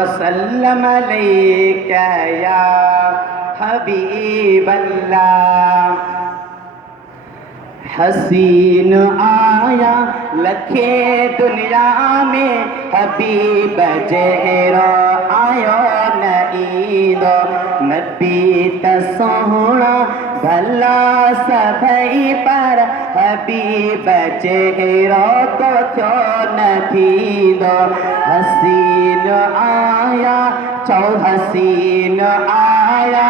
वसल्लम अलैका या हबीबल्लाह। हसीन आया लखे दुनिया में हबीब जहरा आयो नईदो। नबी तसोहना भला सभई पर हबीब जहरा तो थो न थींदो। हसीन आया चौ हसीन आया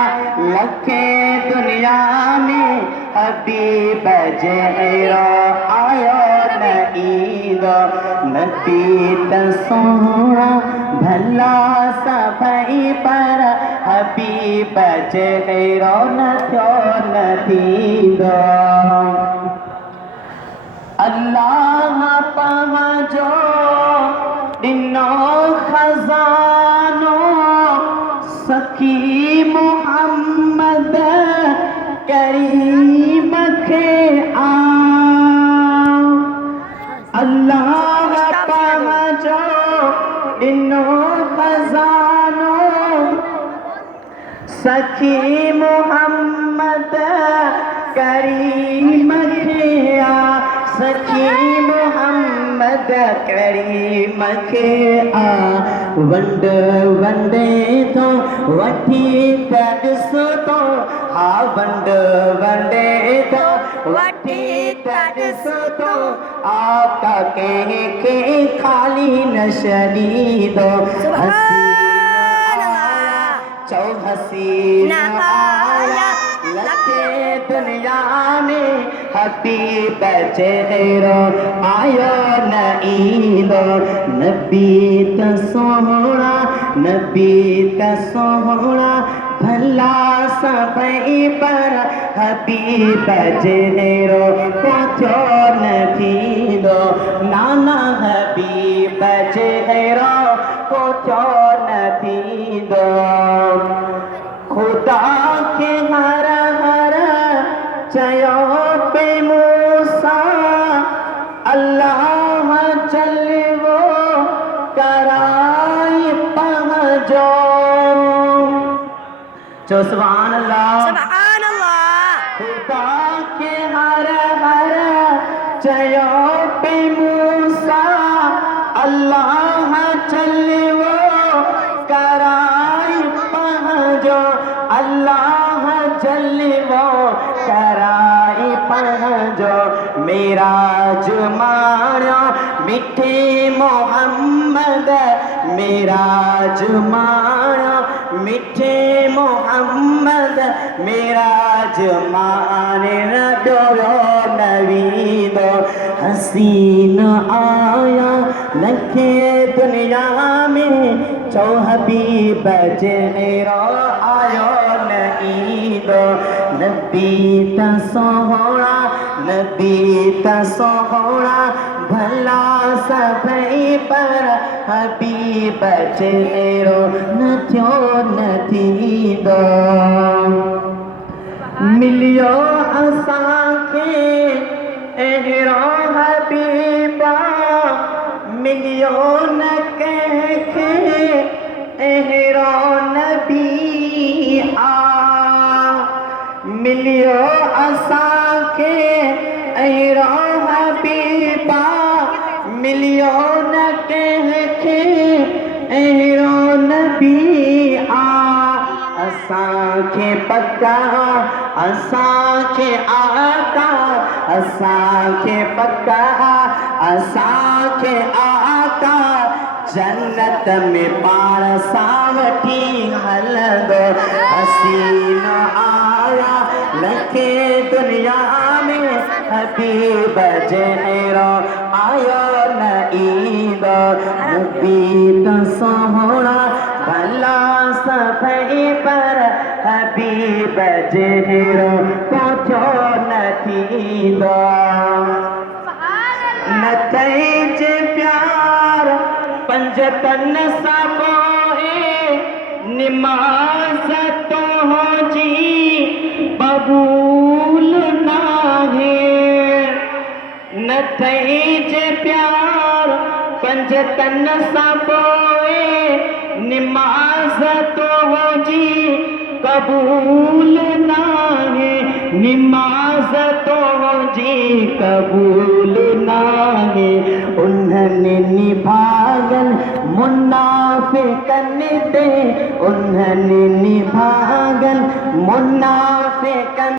लखे दुनिया में हबीब जहरा आयो नईदो। नबी तसोहना भला सभई पर हबीब जहरा न थो न थींदो। अल्लाह पहुंचो ॾिनो खज़ानो सखी मोहम्मद करीम खे आ। अल्लाह पहुंचो ॾिनो खज़ानो सखी मोहम्मद करीम खे आ। सखी मोहम्मद करीम खे आ। वंड वंडे तो वठी त ॾिसो तो हा वंड वंडे तो वठी त ॾिसो तो आका कंहिंखे खाली न छॾींदो। चौ हसीन आया लखे दुनिया में हबीब जहरा आयो नईदो। नबी तसोहना भला सभई पर हबीब जहरा पहुंचो न थींदो। नाना हबीब जहरा पहुंचो न थींदो। खुदा के हर हर चयो पे मूसा अल्लाह जलवो कराई पहुंचो। जो सुभान अल्लाह सुभान अल्लाह। खुदा के हर हर चयो पे मूसा अल्लाह जलवो कराई पहुंचो। अल्लाह जलवो कराई पहुंचो। मेरा जुमानो मिठे मोहम्मद मेरा जुमानो मिठे मोहम्मद मेरा जुमाने न डोरो नवीदो। हसीन आया लखे दुनिया में चौ हबीब जहरा आयो नईदो। नबी तसोहना भला सभई पर हबीब जहरा न थो न थींदो। मिलियो असांखे अहिड़ो हबीबा मिलियो न कंहिंखे अहिड़ो नबी आ। मिलियो असांखे अहिड़ो हबीबा मिलियो न कंहिंखे अहिड़ो नबी आ। असांखे पका असांखे आका असांखे पका असांखे आका जन्नत में पाण सां वठी हलंदो। हसीन आया लखे दुनिया में हबीब जहरा आयो नईदो। नबी तसोहना भला सभई पर हबीब जहरा पहुंचो न थींदो। न जे प्यार पंजतन सां पोइ निमाज़ तुंहिंजी क़बूल नाहे। न जे प्यार पंजतन सां पोइ निमाज़ तो हो जी कबूल नाहे निमाज़ तो हो जी कबूल नाहे उन्हनि निभागन मुनाफ़िक़न ते उन्हनि निभागन मुनाफ़िक़न